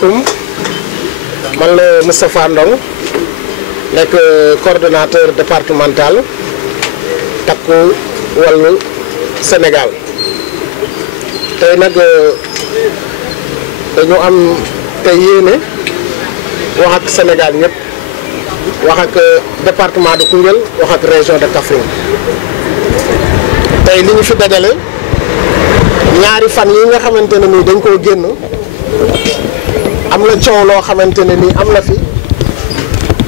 asalaamaaleykum man la Moustapha Ndong nekk coordonnateur départemental Takku Wallu Sénégal tey nag dañu am tey yéene wax ak Sénégal ñëpp wax ak département de Koungheul wax ak région de Kaffrine tey li ñu fi dajale ñaari fan yi nga xamante ne nii dañ koo génn am na coow loo xamante ne nii am na fi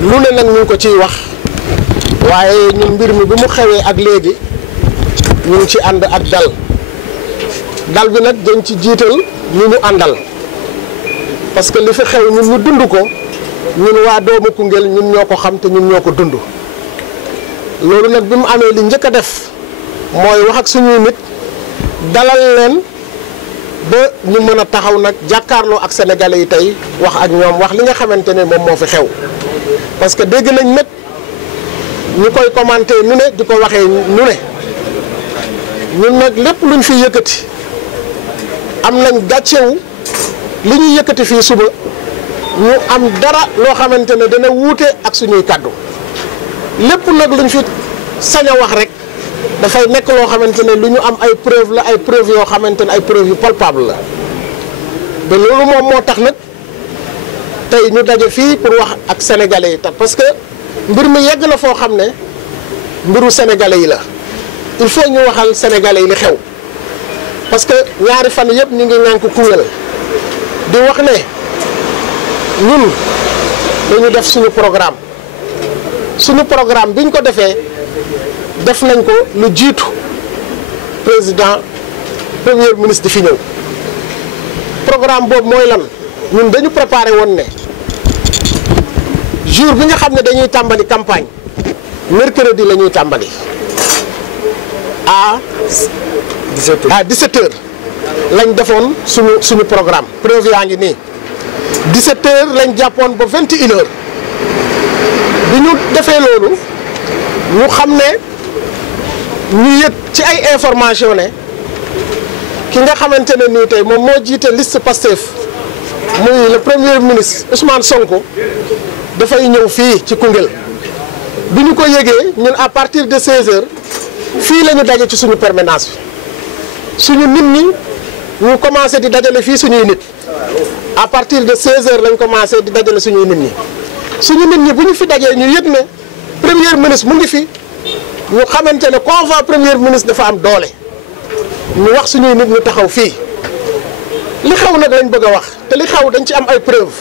lu ne nag ñu ngi ko ciy wax waaye ñun mbir mi bi mu xewee ak léegi ñu ngi ci ànd ak dal bi nag dañ ci jiital ñu ñu àndal parce que li fi xew ñun ñu dund ko ñun waa doomu Koungheul ñun ñoo ko xam te ñun ñoo ko dund loolu nag bi mu amee li njëkk a def mooy wax ak suñuy nit dalal leen ba ñu mën a taxaw nag jàkkaarloo ak sénégalais yi tey wax ak ñoom wax li nga xamante ne moom moo fi xew parce que dégg nañ nag ñu koy commenté nu ne di ko waxee nu ne ñun nag lépp luñ fi yëkkati am nañ gàccewu li ñuy yëkkati fii suba ñu am dara loo xamante ne dana wuute ak suñuy kàddu lépp nag luñ fi sañ a wax rek dafay nekk loo xamante ne lu ñu am ay preuve la ay preuve yoo xamante ne ay preuve yu palpable la te loolu moom moo tax nag tey ñu daje fii pour wax ak sénégalais yi tax parce que mbir mi yegg na foo xam ne mbiru sénégalais yi la il faut ñu waxal sénégalais yi li xew parce que ñaari fan yëpp ñu ngi ŋànk Koungheul di wax ne ñun dañu def suñu programme bi ñu ko defee def nañ ko lu jiitu premier ministre di fi ñëw programme boobu mooy lan ñun dañu préparé woon ne jour bi nga xam ne dañuy tàmbali campagne mercredi la ñuy tàmbali à 17h lañ defoon suñu programme preuve yaa ngi nii 17h lañ jàppoon ba 21h bi ñu defee loolu ñu xam ne ñu yëg ci ay information ne ki nga xamante ne nii tey moom moo jiite liste Pastef muy le premier ministre Ousmane Sonko dafay ñëw fii ci Koungheul bi ñu ko yëgee ñun à partir de 16h fii la ñu daje ci suñu permanence bi suñu nit ñi ñu commencé di dajale fii suñuy nit à partir de 16h lañ commencé di dajale suñuy nit ñi bu ñu fi dajee ñu yëg ne premier ministre mu ngi fi ñu xamante ne convoi premier ministre dafa am doole ñu wax suñuy nit ñu taxaw fii li xew nag lañ bëgg a wax te li xew dañ ci am ay preuve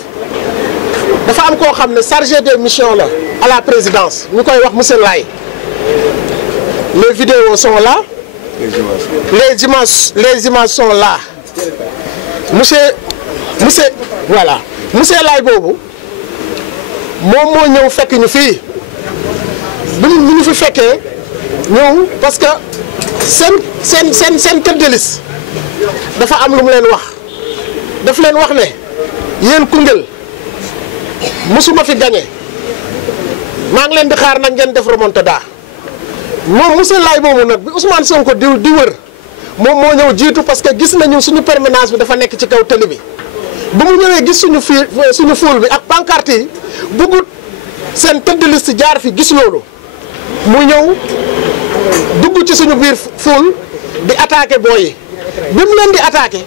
dafa am koo xam ne chargé des missions la à la présidence ñu koy wax monsieur Laye les vidéos sont là les images sont là monsieur Laye boobu moom moo ñëw fekk ñu fii bu ñu fi fekkee ñëw parce que seen tête de liste dafa am lu mu leen wax daf leen wax ne yéen Koungheul musuma fi gagné maa ngi leen di xaar nag ngeen def remontada moom monsieur Laye boobu nag bi Ousmane Sonko di wër moom moo ñëw jiitu parce que gis nañu suñu permanence bi dafa nekk ci kaw télé bi ba mu ñëwee gis suñu foule bi ak pancarte yi bëggut seen tête de liste jaar fi gis loolu mu ñëw dugg ci suñu biir foule di attaqué booy yi bi mu leen di attaqué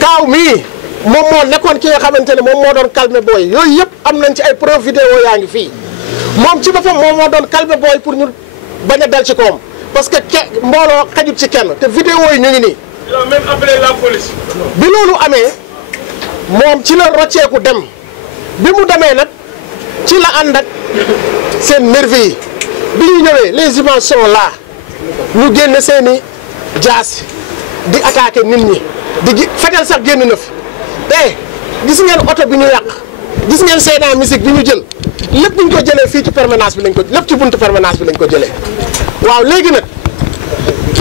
kaaw mii moom moo nekkoon ki nga xamante ne moom moo doon calmer booy yooyu yëpp am nañ ci ay preuve vidéo yaa ngi fii moom ci boppam moom moo doon calmer booy pour ñu bañ a dal ci kawam parce que mbooloo xajut ci kenn te vidéo yi ñu ngi nii. il a même appelé la police. bi loolu amee moom ci la rocceeku dem bi mu demee nag ci la ànd ak seen nervi yi bi ñu ñëwee les images sont là ñu génn seeni jaas di attaquer nit ñi di fetel sax génn na fi te gis ngeen oto bi ñu yàq gis ngeen seenaa musique bi ñu jël lépp ñu ko jëlee fii ci permanence bi lañ ko lépp ci buntu permanence bi lañ ko jëlee waaw léegi nag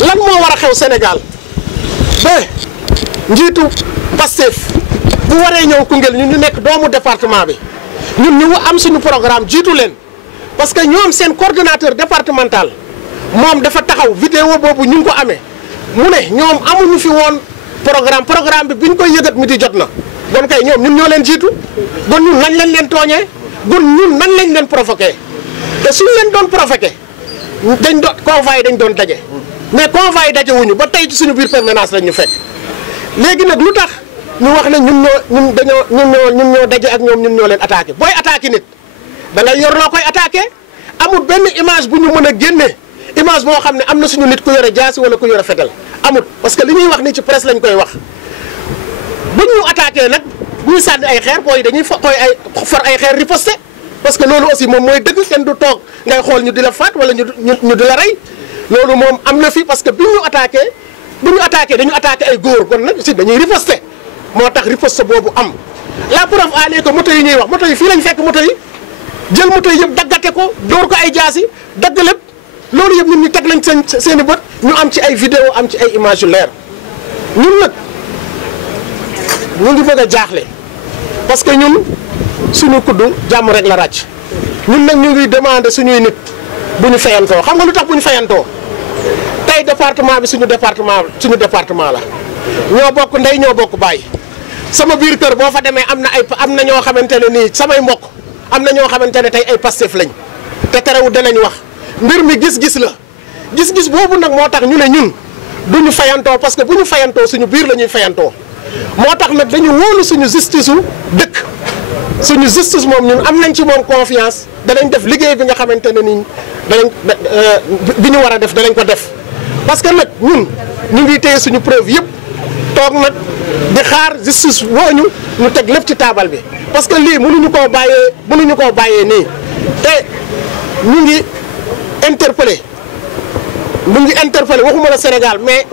lan moo war a xew Sénégal ba njiitu Pastef bu waree ñëw Koungheul ñun ñu nekk doomu département bi ñun ñu am suñu programme jiitu leen parce que ñoom seen coordonnateur départemental moom dafa taxaw vidéo boobu ñu ngi ko amee mu ne ñoom amuñu fi woon programme bi bi ñu koy yëgat mi di jot na bon kay ñoom ñun ñoo leen jiitu bon ñun nañ leen tooñee bon ñun nañ lañ leen provoqué te suñ leen doon provoqué dañ doon convois yi dañ doon daje mais convois yi daje wuñu ba tey ci suñu biir permanence lañ ñu fekk léegi nag lu tax ñu wax ne ñun ñoo daje ak ñoom ñun ñoo leen attaqué booy attaqué nit da ngay yor loo koy attaqué amul benn image bu ñu mën a génne image boo xam ne am na suñu nit ku yore jaasi wala ku yore fetal amul parce que li ñuy wax nii ci presse lañ koy wax buñ ñu attaqué nag ñuy sànni ay xeer booy dañuy for ay xeer riposté parce que loolu aussi moom mooy dëgg kenn du toog ngay xool ñu di la faat wala ñu di la rey loolu moom am na fi parce que bu ñu attaqué dañu attaqué ay góor kon nag aussi dañuy riposté moo tax riposte boobu am la preuve en est que moto yi ñuy wax moto yi fii lañ fekk moto yi jël moto yi yëpp daggate ko dóor ko ay jaasi dagg lépp loolu yëpp ñun ñu teg nañ seen i bët ñu am ci ay vidéo am ci ay image yu leer ñun nag ñu ngi bëgg a jaaxle parce que ñun suñu kuddu jàmm rek la ràcc ñun nag ñu ngi demander suñuy nit bu ñu fayantoo xam nga lu tax bu ñu fayantoo tey département bi suñu département la ñoo bokk ndey ñoo bokk baay sama biir kër boo fa demee am na ñoo xamante ne nii samay mbokk am na ñoo xamante ne tey ay Pastef lañ te terewul danañ wax mbir mi gis-gis la gis-gis boobu nag moo tax ñu ne ñun duñu fayantoo parce que bu ñu fayantoo suñu biir la ñuy fayantoo moo tax nag dañu wóolu suñu justice su dëkk suñu justice moom ñun am nañ ci moom confiance danañ def liggéey bi nga xamante ne nii bi ñu war a def danañ ko def parce que nag ñun ñu ngi téye suñu preuve yëpp toog nag di xaar justice woo ñu teg lépp ci taabal bi parce que lii mënuñu koo bàyyee nii te ñu ngi interpellé waxuma la Sénégal mais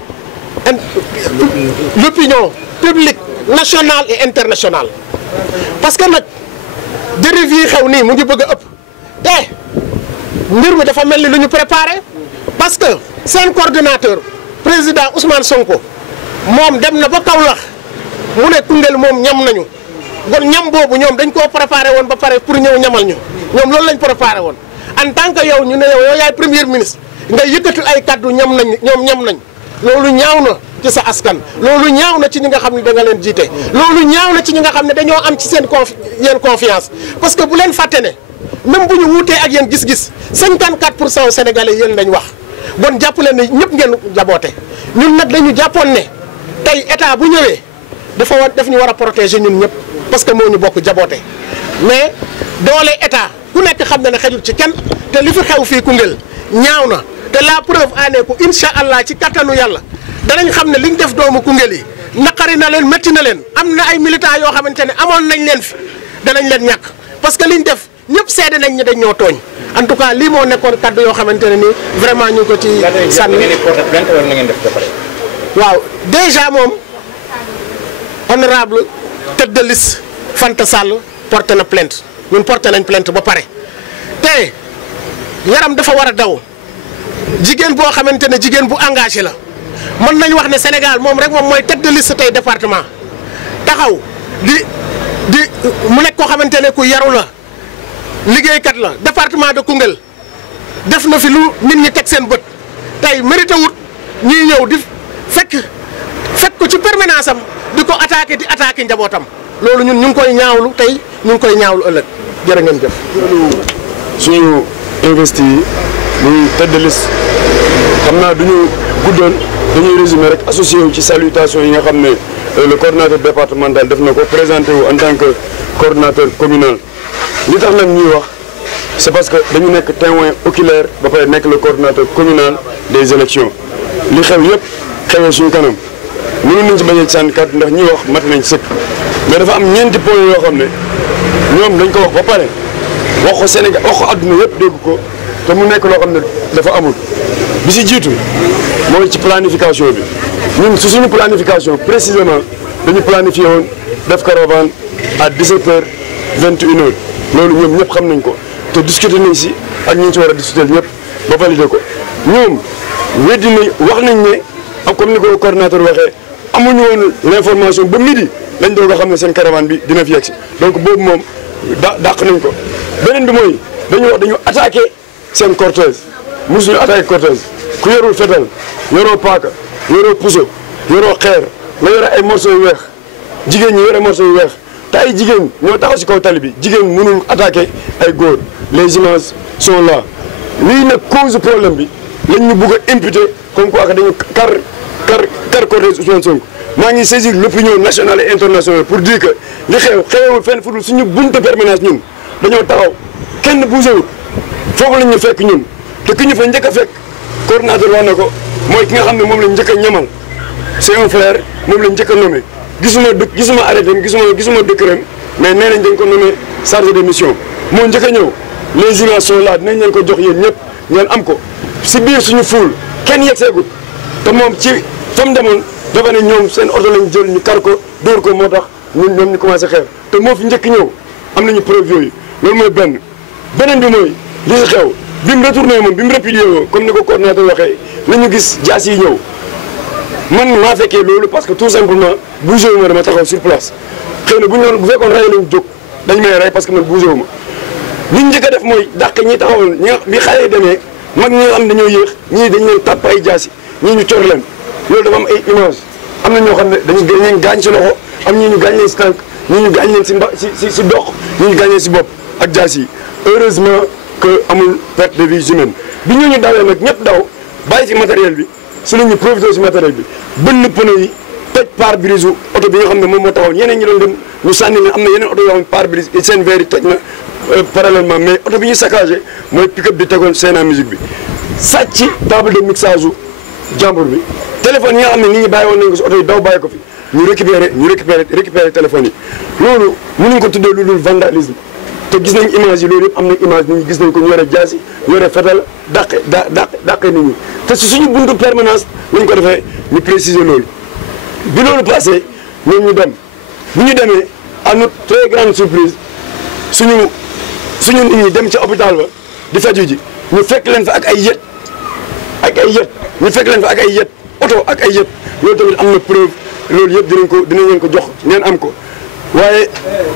l'opinion publique nationale et internationale parce que nag dérive yi xew nii mu ngi bëgg a ëpp te mbir mi dafa mel ni lu ñu préparé parce que seen coordonnateur président Ousmane Sonko moom dem na ba Kaolack mu ne Koungheul moom ñam nañu kon ñam boobu ñoom dañ koo préparé woon ba pare pour ñëw ñamal ñu ñoom loolu lañ préparé woon en tant que yow ñu ne yow yaay premier ministre nga yëkkati ay kaddu ñam nañ loolu ñaaw na ci sa askan loolu ñaaw na ci ñi nga xam ne da nga leen jiite loolu ñaaw na ci ñi nga xam ne dañoo am ci seen confiance parce que bu leen fàtte ne même bu ñu wuutee ak yéen gis-gis 54% sénégalais yéen lañ wax bon jàpp leen ne ñëpp ngeen jaboote ñun nag dañu jàppoon ne tey état bu ñëwee daf ñu war a protéger ñun ñëpp parce que moo ñu bokk jaboote mais doole état ku nekk xam na ne xejul ci kenn te li fi xew fii Koungheul ñaaw na te la preuve en est que incha allah ci kattanu yàlla danañ xam ne liñ def doomu Koungheul yi naqari na leen métti na leen am na ay militants yoo xamante ne amoon nañ leen fi danañ leen ñàkk parce que liñ def ñëpp seede nañ ñi dañ ñoo tooñ en tout cas lii moo nekkoon kaddu yoo xamante ne nii vraiment ñu ngi ko ci sànni. waaw déjà moom honorable tête de liste Fanta Sall porté na plainte ñun porté nañ plainte ba pare te yaram dafa war a daw jigéen boo xamante ne jigéen bu engagé la mën nañ wax ne Sénégal moom rek moom mooy tête de liste tey département taxaw di mu nekk koo xamante ne ku yaru la liggéeykat la département de Koungheul def na fi lu nit ñi teg seen bët tey mérité wut ñuy ñëw di fekk ko ci permanence am di ko attaqué di attaqué njabootam loolu ñun ñu ngi koy ñaawlu tey ñu ngi koy ñaawlu ëllëg jërë ngeen jëf. suñu investi yi muy tête de liste xam naa duñu guddal dañuy résumer rek associé wu ci salutation yi nga xam ne le coordonnateur départemental def na ko présenté wu en tant que coordonnateur communal li tax nag ñuy wax c'est parce que dañu nekk témoin oculaire ba pare nekk le coordonnateur communal des élections li xew yëpp xewee suñu kanam mënu nañ ci bañ a sànni kàddu ndax ñuy wax mat nañ sëkk mais dafa am ñeenti points yoo xam ne ñoom dañ ko wax ba pare wax ko Sénégal wax ko àdduna yëpp dégg ko te mu nekk loo xam ne dafa amul bi si jiitu mooy ci planification bi ñun su suñu planification précisément dañu planifié woon def caravane à 17h 21h loolu ñoom ñëpp xam nañ ko te discuter nañ si ak ñi ci war a discuter ñëpp ba valider ko ñoom weddi nañ wax nañ ne am comme ni ko coordinateur waxee amuñu woon l'information ba midi lañ doog a xam ne seen caravane bi dina fi yegg si donc boobu moom dàq nañ ko beneen bi mooy dañu attaqué seen cortège mosuñu attaqué cortège ku yorul fetal yoroo paaka yoroo puso yoroo xeer nga yore ay morceaux yu weex jigéen ñi yore morceau yu weex te ay jigéen ñoo taxaw si kaw tali bi jigéen mënul attaquer ay góor les images sont là lii nag cause problème bi lañ ñu bëgg a imputer comme quoi que dañu kar cortège Ousmane Sonko maa ngi saisir l'opinion nationale et internationale pour dire que li xewul fenn fu dul suñu buntu permanence ñun dañoo taxaw kenn bougé wul foofu lañ ñu fekk ñun te ki ñu fa njëkk a fekk coordinateur wax na ko mooy ki nga xam ne moom lañ njëkk a ñamal c'est un frère moom lañ njëkk a nommé gisuma arrêté gisuma décret mais nee nañ dañ ko nommé chargé de mission moo njëkk a ñëw les images sont là dinañ leen ko jox yéen ñëpp ngeen am ko si biir suñu fuul kenn yegg seegut te moom ci fam demoon dafa ne ñoom seen oto lañ jël ñu kar ko dóor ko moo tax ñoom ñu commencé xeex te moo fi njëkk ñëw am nañu preuve yooyu loolu mooy beneen bi mooy li si xew bi mu retourné moom bi mu replié woo comme ni ko coordinateur waxee la ñu gis jaas yi ñëw man maa fekkee loolu parce que tout simplement bougé wu ma dama taxaw sur place xëy na bu fekkoon rey lañ jóg dañ may rey parce que man bougé wu ma li ñu njëkk a def mooy dàq ñi taxawoon bi xale yi demee mag ñi nga xam dañoo yéex ñii dañ leen tàpp ay jaasi ñii ñu cor leen loolu dafa am ay image am na ñoo xam ne dañu gaañ si loxo am ñii ñu gaañ leen si tànk ñii ñu gaañ leen si dox ñii ñu gaañ leen si bopp ak jaasi yi heureusement que amul perte de vie humaine bi ñu dawee nag ñëpp daw bàyyi fi matériel bi su la ñu profité si matériel bi bënn pneu yi toj pare-brise oto bi nga xam ne moom moo taxaw ñeneen ñi doon dem ñu sànni leen am na yeneen oto yoo xam ne pare-brise seen verre yi toj na parallèlement mais oto bi ñu saccagé mooy pick-up bi tegoon Sena musique bi sàcc table de mixage u jàmbur bi téléphone yi nga xam ne nit ñi bàyyi woon nañ ko si oto yi daw bàyyi ko fi ñu récupérer téléphone yi loolu mënuñ ko tuddee lu dul vandalisme te gis nañ image yi loolu yëpp am na image nit ñi gis nañ ko ñu yore jaasi yore fetal dàqe nit ñi te si suñu buntu permanence lañ ko defee ñu préciser loolu bi loolu passé ñoom ñu dem bu ñu demee à notre très grande surprise suñu nit ñi dem ci hôpital ba di faju ji ñu fekk leen fa ak ay yet ñu fekk leen fa ak ay yet oto ak ay yet loolu tamit am na preuve loolu yëpp dinañ leen ko jox ngeen am ko waaye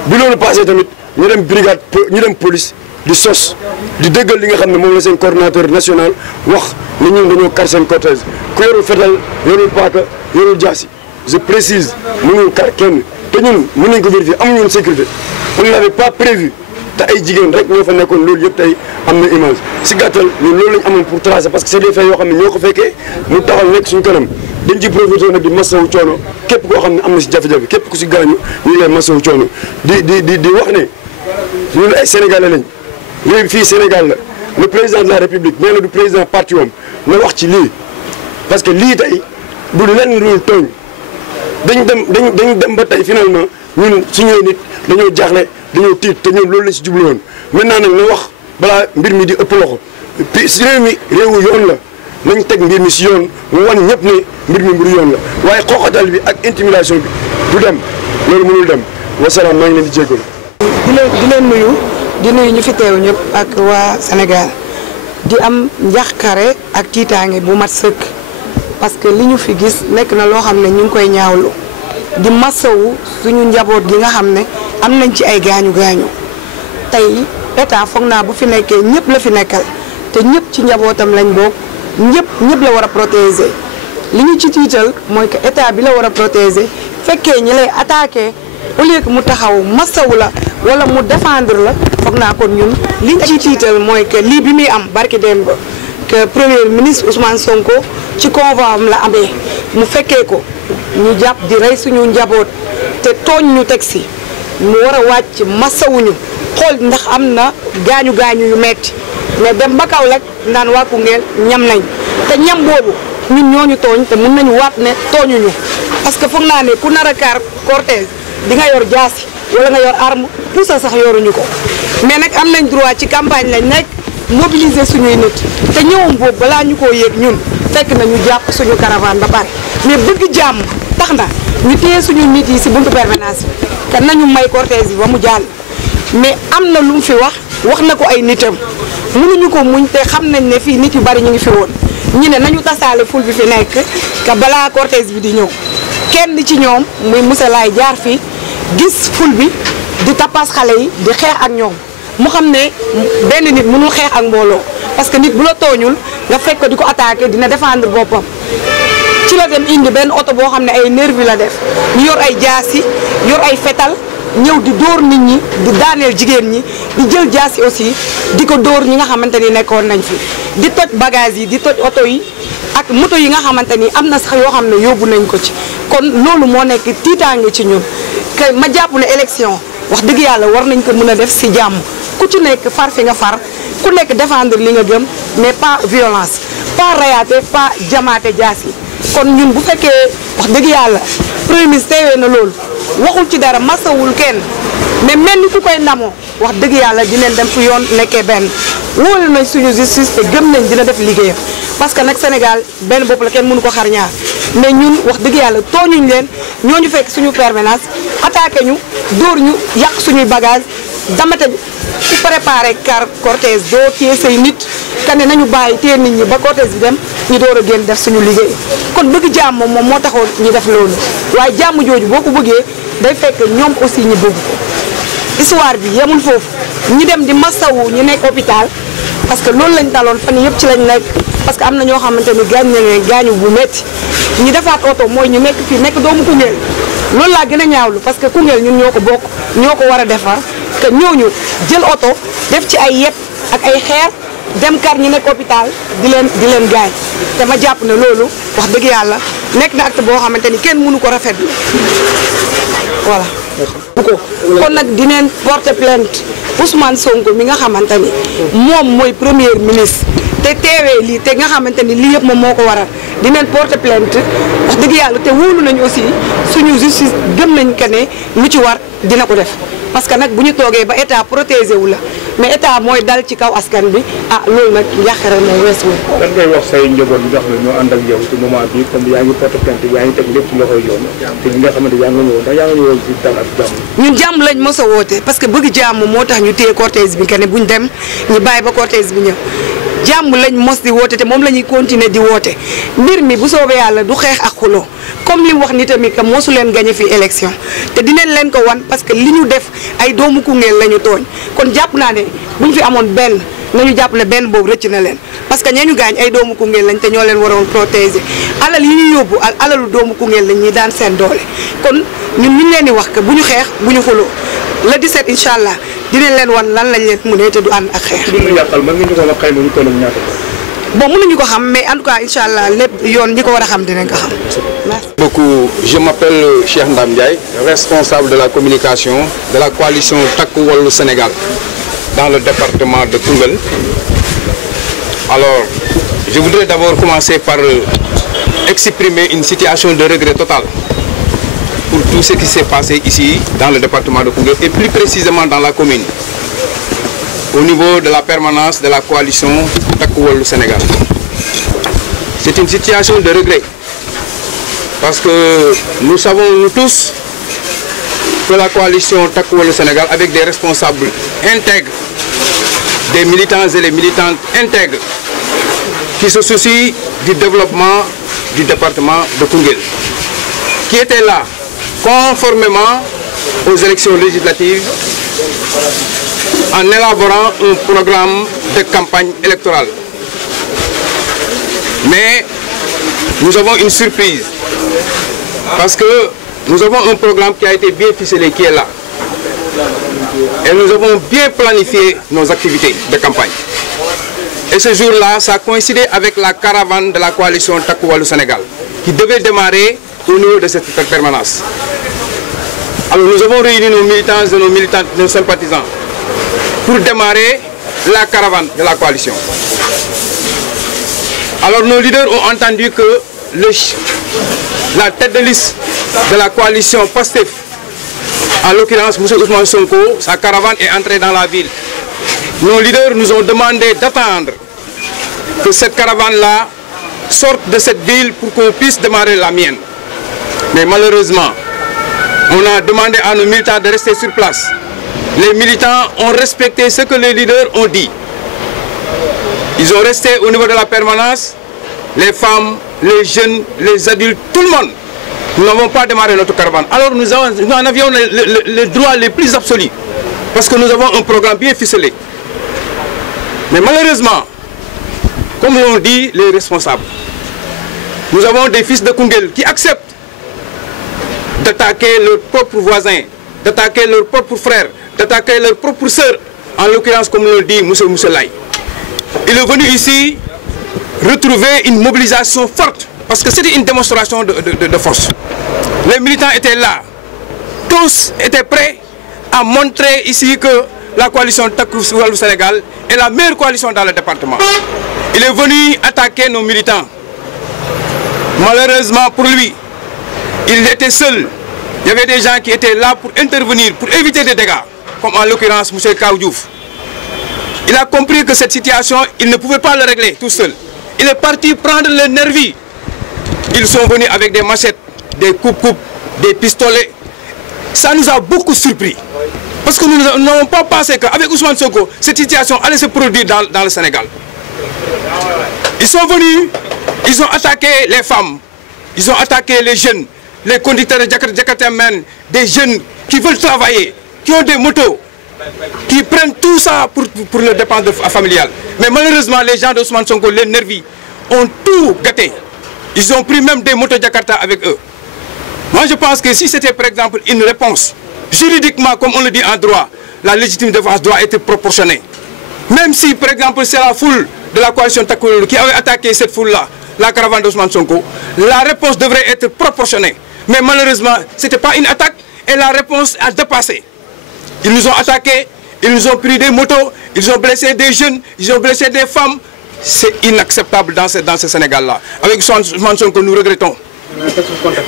bi loolu passé tamit ñu dem brigade ñu dem police di sos di dëggal li nga xam ne moom la seen coordonnateur national wax ne ñun dañoo kar seen cortège ku yorul fetal yorul paaka yorul jaasi je précise mënul kar kenn te ñun mën nañ ko vérifier amuñu woon sécurité on ne l'avait pas prévu te ay jigéen rek ñoo fa nekkoon loolu yëpp tey am na image si gàttal ñun loolu lañ amoon pour tracer parce que c'est des faits yoo xam ne ñoo ko fekkee mu taxaw nekk suñu kanam dañ ci profité nag di masawu coono képp koo xam ne am na si jafe-jafe képp ku si gaañu ñu ngi lay masawu coono di wax ne ñun ay sénégalais lañ léegi fii Sénégal la le président de la république nee na du président parti wam na wax ci lii parce que lii tey du lenn lu tooñ dañ dem ba tey finalement ñun suñuy nit dañoo jaaxle dañoo tiit te ñoom loolu lañ si jublu woon maintenant nag na wax balaa mbir mi di ëpp loxo puis si réew mi réewu yoon la nañ teg mbir mi si yoon mu wan ñëpp ne mbir mi mbiru yoon la waaye xooxatal bi ak intimidation bi du dem loolu mënul dem wasalaam maa ngi leen di jégalu. di leen nuyu ñu fi teew ñëpp ak waa Sénégal di am njàqare ak tiitaange bu mat sëkk parce que li ñu fi gis nekk na loo xam ne ñu ngi koy ñaawlu di masawu suñu njaboot gi nga xam ne am nañ ci ay gaañu tey état foog naa bu fi nekkee ñëpp la fi nekkal te ñëpp ci njabootam lañ bokk ñëpp la war a protéger li ñu ci tiital mooy que état bi la war a protéger fekkee ñi lay attaqué au lieu que mu taxaw masawu la wala mu défendre la foog naa kon ñun li ñu ci tiital mooy que lii bi muy am barki démb que premier ministre Ousmane Sonko ci convoi am la amee mu fekkee ko ñu jàpp di rey suñu njaboot te tooñ ñu teg si mu war a wàcc masawuñu xool ndax am na gaañu yu metti mais dem ba Kaolack naan waa Koungheul ñam nañ te ñam boobu ñun ñooñu tooñ te mën nañu waat ne tooñuñu parce que foog naa ne ku nar a kaar cortège di nga yor jaasi wala nga yor arme tout ça sax yoruñu ko mais nag am nañ droit ci campagne lañ nekk mobiliser suñuy nit te ñëwam boobu balaa ñu koo yéeg ñun fekk na ñu jàpp suñu caravane ba pare mais bëgg jàmm tax na ñu téye suñu nit yi si buntu permanence bi te nañu may cortège bi ba mu jàll mais am na lu mu fi wax na ko ay nitam mënuñu ko muñ te xam nañ ne fii nit yu bari ñu ngi fi woon ñu ne nañu tasaale ful bi fi nekk que balaa cortège bi di ñëw kenn ci ñoom muy Moussa Laye jaar fii gis ful bi di tapas xale yi di xeex ak ñoom mu xam ne benn nit mënul xeex ak mbooloo parce que nit bu la tooñul nga fekk ko di ko attaqué dina défendre boppam ci la dem indi benn oto boo xam ne ay nervi la def ñu yor ay jaasi yor ay fetal ñëw di dóor nit ñi di daaneel jigéen ñi di jël jaasi aussi di ko dóor ñi nga xamante ni nekkoon nañ fi di toj bagage yi di toj oto yi ak moto yi nga xamante ni am na sax yoo xam ne yóbbu nañ ko ci kon loolu moo nekk tiitaange ci ñun que ma jàpp ne élection wax dëgg yàlla war nañ ko mën a def si jàmm ku ci nekk far fi nga far ku nekk défendre li nga gëm mais pas violence pas rayaate pas jamaate jaas yi kon ñun bu fekkee wax dëgg yàlla premier ministre teewee na loolu waxul ci dara masawul kenn mais mel ni ku koy ndamoo wax dëgg yàlla dinañ dem fu yoon nekkee benn wóolu nañ suñu justice te gëm nañ dina def liggéeyam parce que nag Sénégal benn bopp la kenn mënu ko xar ñaar mais ñun wax dëgg yàlla tooñuñ leen ñooñu fekk suñu permanence attaqué ñu dóor ñu yàq suñuy bagage damate ku préparé car cortège doo téye say nit ka ne nañu bàyyi téye nit ñi ba cortège bi dem ñu door a génn def suñu liggéey kon bëgg jàmm moom moo taxoon ñu def loolu waaye jàmm jooju boo ko bëggee day fekk ñoom aussi ñu bëgg ko histoire bi yemul foofu ñu dem di masawu ñu nekk hôpital parce que loolu lañ daloon fan yëpp ci lañ nekk parce que am na ñoo xamante ni gaañ na leen gaañu bu métti ñu defaat oto mooy ñu nekk fii nekk doomu Koungheul loolu laa gën a ñaawlu parce que Koungheul ñun ñoo ko bokk ñoo ko war a defar que ñooñu jël oto def ci ay yëpp ak ay xeer dem kar ñi nekk hôpital di leen gaañ te ma jàpp ne loolu wax dëgg yàlla nekk na acte boo xamante ni kenn mënu ko rafetlu voilà. kon nag dineen porter plainte Ousmane Sonko mi nga xamante ni moom mooy premier ministre te teewee lii te nga xamante ni lii yëpp moom moo ko waral dineen porter plainte wax dëgg yàlla te wóolu nañu aussi suñu justice gëm nañ que ne lu ci war dina ko def parce que nag bu ñu toogee ba état protégé wu la mais état mooy dal ci kaw askan bi ah loolu nag yàqare na weesu wu. lan ngay wax say njaboot yi nga xam ne ñoo ànd ak yow ci moment bi comme yaa ngi porte plainte yaa ngi teg lépp ci loxoy yoon te ñi nga xamante yaa ngi ñëwoon ndax yaa ngi ñëwoon ci dal ak jàmm. ñun jàmm lañ mos a woote parce que bëgg jàmm moo tax ñu téye cortège bi que ne buñ dem ñu bàyyi ba cortège bi ñëw jàmm lañ mos di woote te moom la ñuy continuer di woote mbir mi bu soobee yàlla du xeex ak xuloo comme li mu wax ni tamit que mosu leen gagné fii élection te dinañ leen ko wan parce que li ñu def ay doomu Koungheul la ñu tooñ kon jàpp naa ne buñ fi amoon benn nañu jàpp ne benn boobu rëcc na leen parce que ñee ñu gaañ ay doomu Koungheul lañ te ñoo leen waroon protéger alal yi ñu yóbbu alalu doomu Koungheul lañ ñuy daan seen doole kon ñun ñu leen di wax que bu ñu xeex bu ñu xuloo le 17 incha allah dinañ leen wan lan lañ leen mënee te du ànd ak xeex. li ñu yàqal mën nga ñu ko wax xayma ñu toll ak ñaata ko. bon mënuñu ko xam mais en tout cas incha allah lépp yoon ñi ko war a xam dinañ ko xam. Merci beaucoup. Je m'appelle Cheikh Ndam Ndiaye, responsable de la communication de la coalition Takku Wallu Sénégal dans le département de Koungheul. Alors, je voudrais d'abord commencer par exprimer une situation de regret total pour tout ce qui s'est passé ici dans le département de Koungheul et plus précisément dans la commune, au niveau de la permanence de la coalition Takku Wallu Sénégal. C'est une situation de regret parce que nous savons nous tous que la coalition Takku Wallu Sénégal, avec des responsables intègres, des militants et les militantes intègres qui se soucient du développement du département de Koungheul, qui étaient là conformément aux élections législatives en élaborant un programme de campagne électorale. Mais nous avons une surprise parce que nous avons un programme qui a été bien ficelé, qui est là. Et nous avons bien planifié nos activités de campagne. Et ce jour-là, ça a coïncidé avec la caravane de la coalition Takku Wallu Sénégal, qui devait démarrer au niveau de cette permanence. Alors nous avons réuni nos militants et nos militantes, nos sympathisants, pour démarrer la caravane de la coalition. Alors nos leaders ont entendu que la tête de liste de la coalition PASTEF, en l'occurrence M. Ousmane Sonko, sa caravane est entrée dans la ville. Nos leaders nous ont demandé d'attendre que cette caravane-là sorte de cette ville pour qu'on puisse démarrer la mienne. Mais malheureusement, on a demandé à nos militants de rester sur place. Les militants ont respecté ce que les leaders ont dit. Ils ont resté au niveau de la permanence, les femmes, les jeunes, les adultes, tout le monde. Nous n'avons pas démarré notre caravane. Alors nous en avions les droits les plus absolus, parce que nous avons un programme bien ficelé. Mais malheureusement, comme l'ont dit les responsables, Nous avons des fils de Koungheul qui acceptent d'attaquer leurs propres voisins, d'attaquer leurs propres frères, d'attaquer leurs propres sœurs, en l'occurrence, comme le dit M. Mousselay. Il est venu ici retrouver une mobilisation forte, parce que c'était une démonstration de force. Les militants étaient là, tous étaient prêts à montrer ici que la coalition Takku Wallu Sénégal est la meilleure coalition dans le département. Il est venu attaquer nos militants. Malheureusement pour lui, il était seul. Il y avait des gens qui étaient là pour intervenir, pour éviter des dégâts, comme en l'occurrence M. Kaw Diouf. Il a compris que cette situation, il ne pouvait pas le régler tout seul. Il est parti prendre les nervis. Ils sont venus avec des machettes, des coupes-coupes, des pistolets. Ça nous a beaucoup surpris. Parce que nous n'avons pas pensé qu'avec Ousmane Sonko, cette situation allait se produire dans le Sénégal. Ils sont venus, ils ont attaqué les femmes, ils ont attaqué les jeunes, les conducteurs de Jakartaman, des jeunes qui veulent travailler, qui ont des motos, qui prennent tout ça pour les dépenses familiales. Mais malheureusement, les gens d'Ousmane Sonko, les nervis, ont tout gâté. Ils ont pris même des motos Jakarta avec eux. Moi, je pense que si c'était par exemple une réponse, juridiquement, comme on le dit en droit, la légitime défense doit être proportionnée. Même si, par exemple, c'est la foule de la coalition Takku Wallu qui avait attaqué cette foule-là, la caravane d'Ousmane Sonko, la réponse devrait être proportionnée. Mais malheureusement, ce n'était pas une attaque et la réponse a dépassé. Ils nous ont attaqués, ils nous ont pris des motos, ils ont blessé des jeunes, ils ont blessé des femmes. C'est inacceptable dans ce Sénégal-là. Avec Ousmane Sonko, nous regrettons.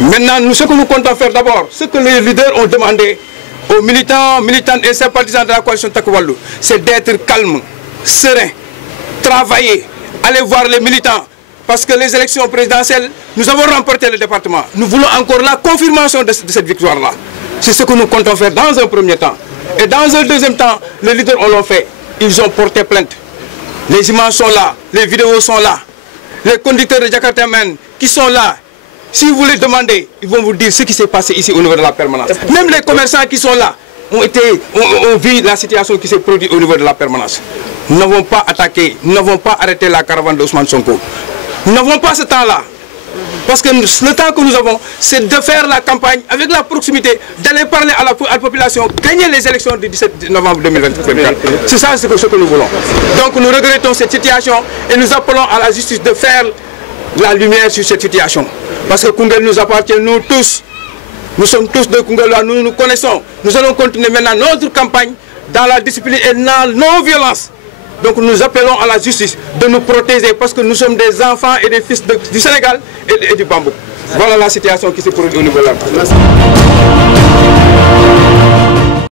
Maintenant, ce que nous comptons faire d'abord, ce que les leaders ont demandé aux militants, militantes et sympathisants de la coalition Takku Wallu, c'est d'être calme, serein, travailler, aller voir les militants. Parce que les élections présidentielles, nous avons remporté le département. Nous voulons encore la confirmation de cette victoire-là. C'est ce que nous comptons faire dans un premier temps. Et dans un deuxième temps, les leaders l'ont fait. Ils ont porté plainte. Les images sont là, les vidéos sont là. Les conducteurs de Jakartaman qui sont là, si vous les demandez, ils vont vous dire ce qui s'est passé ici au niveau de la permanence. Même les commerçants qui sont là ont vu la situation qui s'est produite au niveau de la permanence. Nous n'avons pas attaqué, nous n'avons pas arrêté la caravane d'Ousmane Sonko. Nous n'avons pas ce temps-là. Parce que le temps que nous avons, c'est de faire la campagne avec la proximité, d'aller parler à la population, gagner les élections du 17 novembre 2024. C'est ça ce que nous voulons. Donc nous regrettons cette situation et nous appelons à la justice de faire la lumière sur cette situation. Parce que Koungheul nous appartient, nous tous. Nous sommes tous de Koungheul, nous nous connaissons. Nous allons continuer maintenant notre campagne dans la discipline et dans la non-violence. Donc nous appelons à la justice de nous protéger parce que nous sommes des enfants et des fils du Sénégal et du Bambouk. Voilà la situation qui se produit au niveau de la